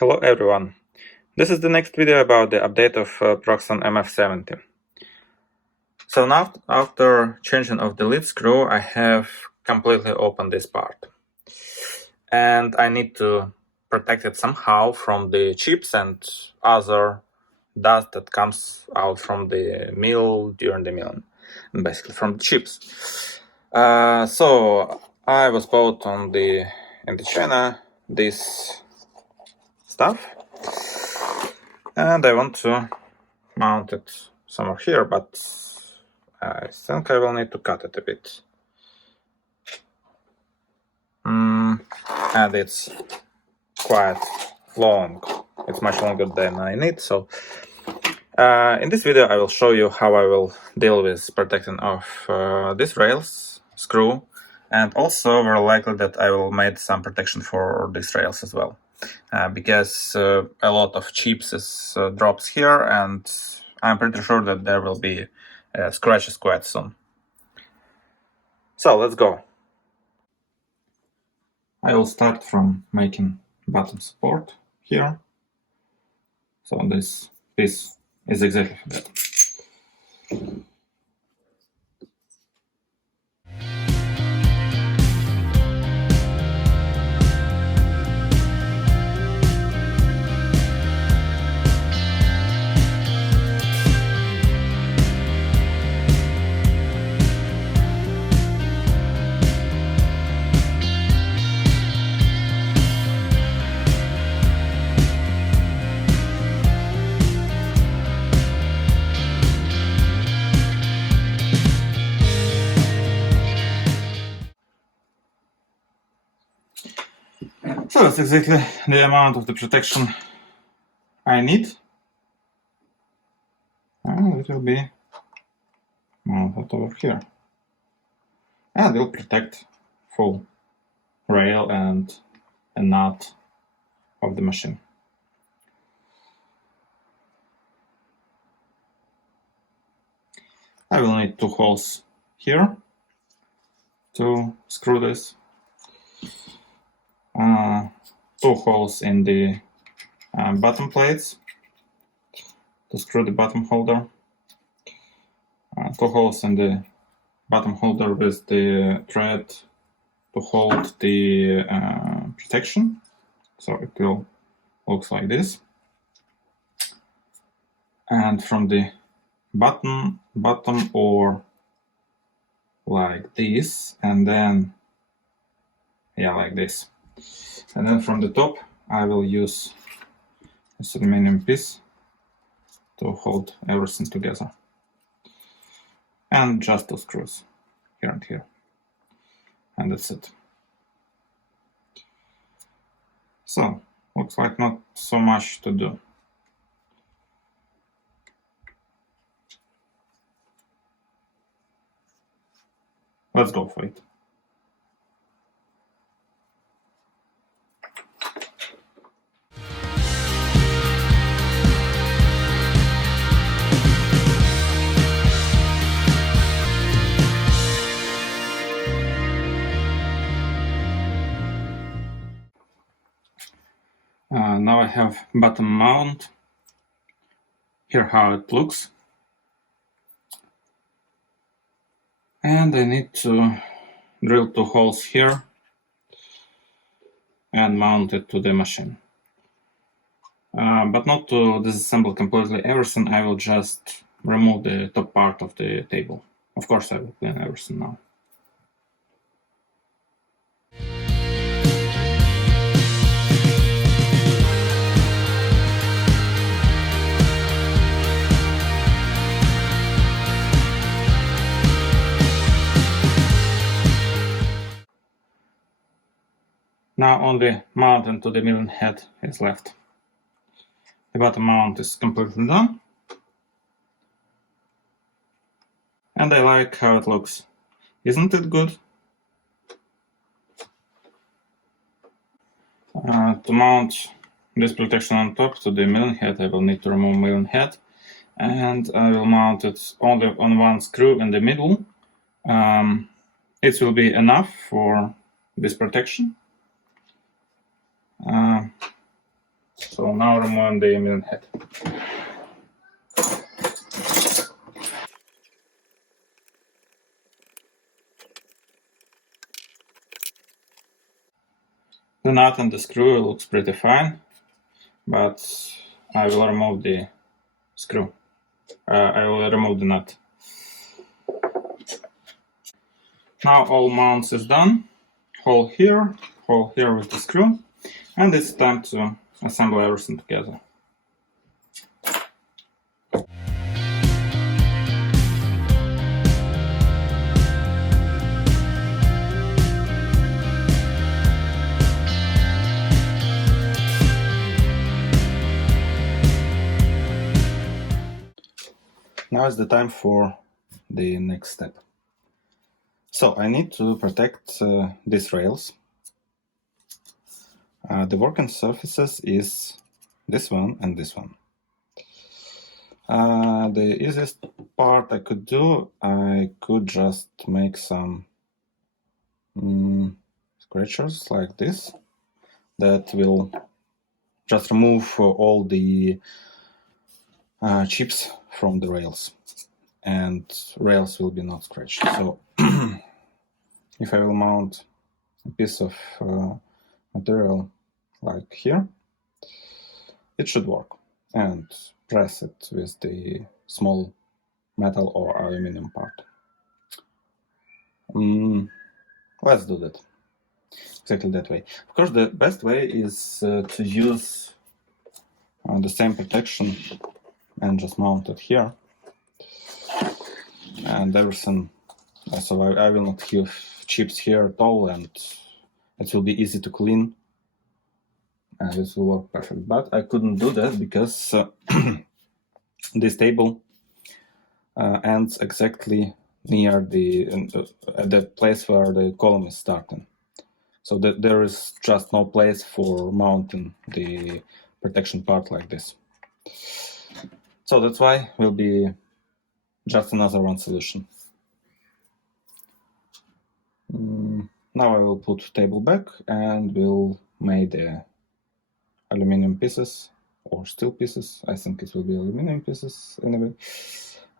Hello everyone. This is the next video about the update of Proxxon MF70. So now, after changing of the lead screw, I have completely opened this part. And I need to protect it somehow from the chips and other dust that comes out from the mill during the milling, and basically from the chips. So I was bought in the China this stuff. And I want to mount it somewhere here, but I think I will need to cut it a bit. And it's quite long. It's much longer than I need, so in this video I will show you how I will deal with protecting of this rails screw, and also very likely that I will make some protection for these rails as well. Because a lot of chips drops here, and I'm pretty sure that there will be scratches quite soon. So let's go. I will start from making bottom support here. So this piece is exactly for that. So that's exactly the amount of the protection I need. And it will be mounted over here. And it will protect full rail and a nut of the machine. I will need 2 holes here to screw this. 2 holes in the bottom plates to screw the bottom holder. 2 holes in the bottom holder with the thread to hold the protection. So it will look like this. And from the bottom or like this, and then like this. And then from the top I will use this aluminum piece to hold everything together. And just 2 screws here and here. And that's it. So, looks like not so much to do. Let's go for it. Now I have bottom mount. Here how it looks. And I need to drill 2 holes here and mount it to the machine. But not to disassemble completely everything, I will just remove the top part of the table. Of course I will clean everything now. Now only mounting to the milling head is left. The bottom mount is completely done. And I like how it looks. Isn't it good? To mount this protection on top to the milling head, I will need to remove milling head. And I will mount it only on 1 screw in the middle. It will be enough for this protection. So So now remove the main head. The nut and the screw looks pretty fine, but I will remove the screw. I will remove the nut. Now all mounts is done. Hole here with the screw, and it's time to assemble everything together. Now is the time for the next step. So I need to protect these rails. The working surfaces is this one and this one. The easiest part I could do, I could just make some scratchers like this that will just remove all the chips from the rails, and rails will be not scratched. So if I will mount a piece of material like here, it should work, and press it with the small metal or aluminum part. Let's do that exactly that way. Of course, the best way is to use the same protection and just mount it here, and everything. So I will not have chips here at all, and it will be easy to clean, and this will work perfect. But I couldn't do that because this table ends exactly near the place where the column is starting. So there is just no place for mounting the protection part like this. So that's why will be just another one solution. Now I will put table back and will make the aluminum pieces or steel pieces. I think it will be aluminum pieces anyway.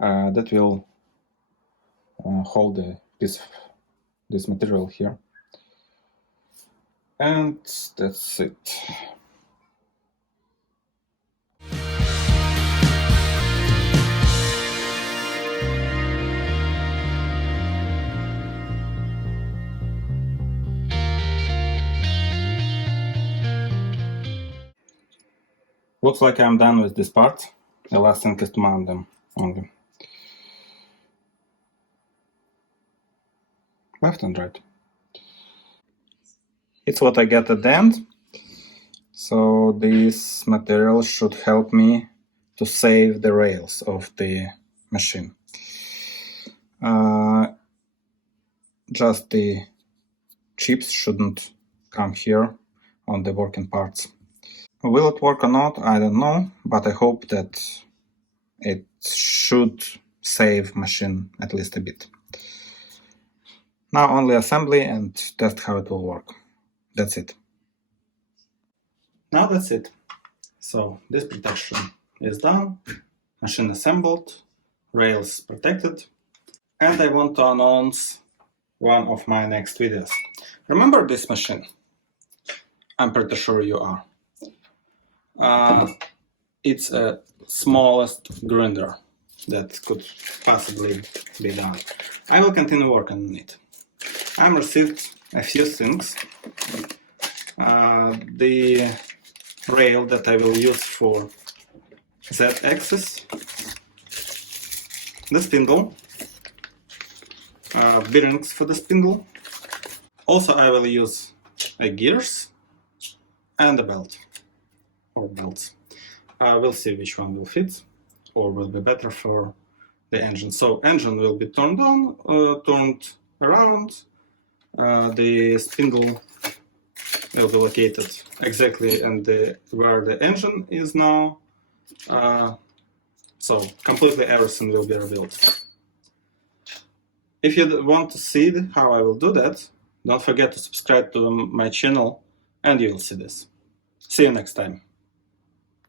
That will hold the piece of this material here. And that's it. Looks like I'm done with this part. The last thing is to mount them only. Left and right. It's what I get at the end. So this material should help me to save the rails of the machine. Just the chips shouldn't come here on the working parts. Will it work or not? I don't know, but I hope that it should save machine at least a bit. Now only assembly and test how it will work. That's it. Now that's it. So this protection is done, machine assembled, rails protected, and I want to announce one of my next videos. Remember this machine? I'm pretty sure you are. It's a smallest grinder that could possibly be done. I will continue working on it. I received a few things. The rail that I will use for Z-axis, the spindle, bearings for the spindle. Also I will use gears and a belt or belts. We'll see which one will fit or will be better for the engine. So engine will be turned on, turned around. The spindle will be located exactly in where the engine is now. So completely everything will be revealed. If you want to see how I will do that, don't forget to subscribe to my channel and you will see this. See you next time.